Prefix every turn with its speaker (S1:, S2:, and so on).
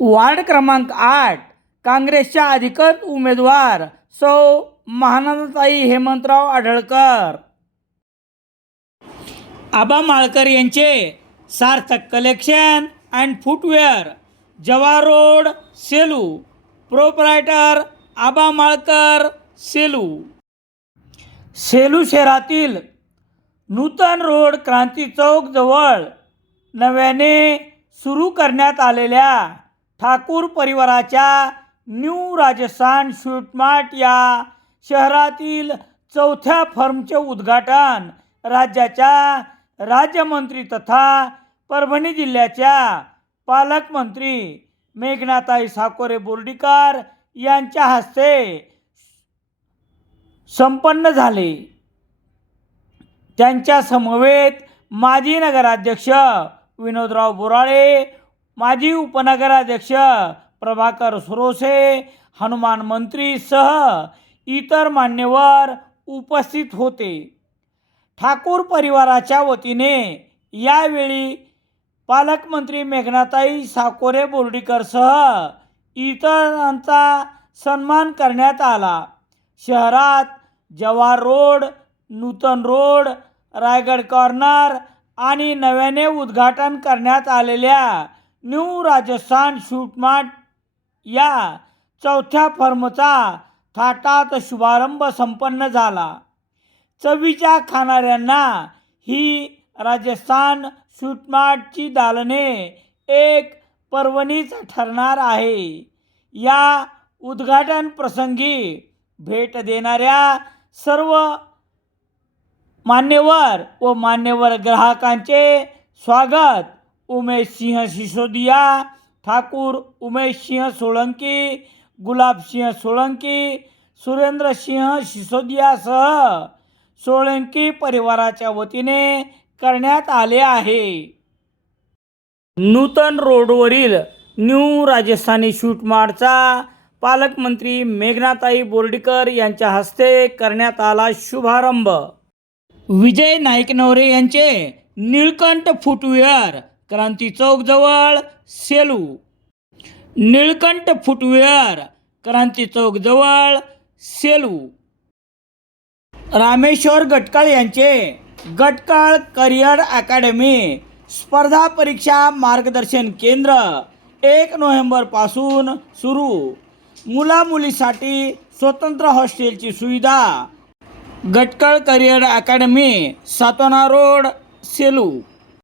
S1: Ward क्रमांक आठ काँग्रेसच्या अधिकृत उमेदवार सौ महानंदताई हेमंतराव आढळकर. आबा माळकर यांचे Sarthak collection and footwear Jawar road Selu. Proprietor Aba Malkar Selu. Selu शहरातील नूतन रोड क्रांती चौक जवळ नव्याने सुरू करण्यात आलेल्या ठाकूर परिवाराच्या न्यू राजस्थान स्वीटमार्ट या शहरातील चौथ्या फर्मचे उद्घाटन राज्याच्या राज्यमंत्री तथा परभणी जिल्ह्याच्या पालकमंत्री मेघनाताई साकोरे बोर्डीकर यांच्या हस्ते संपन्न झाले. त्यांच्या समवेत माजी नगराध्यक्ष विनोदराव बोराळे माजी उपनगराध्यक्ष प्रभाकर सुरोसे हनुमान मंत्री सह इतर मान्यवर उपस्थित होते. ठाकूर परिवाराच्या वतीने यावेळी पालकमंत्री मेघनाताई साकोरे बोर्डीकरसह इतरांचा सन्मान करण्यात आला. शहरात Jawahar road Nutan road Raigad corner आणि नव्याने उद्घाटन करण्यात आलेल्या न्यू राजस्थान शूटमार्ट या चौथ्या फर्मचा थाटात शुभारंभ संपन्न झाला. चवीच्या खाणाऱ्यांना ही राजस्थान शूटमार्टची दालने एक पर्वणीच ठरणार आहे. या उद्घाटन प्रसंगी भेट देणाऱ्या सर्व मान्यवर व मान्यवर ग्राहकांचे स्वागत. उमेश सिंह सिसोदिया ठाकूर उमेश सिंह सोळंकी गुलाबसिंह सोळंकी सुरेंद्रसिंह सिसोदियासह सोळंकी परिवाराच्या वतीने करण्यात आले आहे. नूतन रोडवरील न्यू राजस्थानी शूटमार्टचा पालकमंत्री मेघनाताई बोर्डीकर यांच्या हस्ते करण्यात आला शुभारंभ. विजय नाईकनवरे यांचे निळकंठ फुटवेअर क्रांती चौकजवळ सेलू. निळकंठ फुटवेअर क्रांती चौकजवळ सेलू. रामेश्वर गटकाळ यांचे गटकाळ करिअर अकॅडमी स्पर्धा परीक्षा मार्गदर्शन केंद्र एक नोव्हेंबरपासून सुरू. मुलामुलीसाठी स्वतंत्र हॉस्टेलची सुविधा. Gatkal career academy Satona road Selu.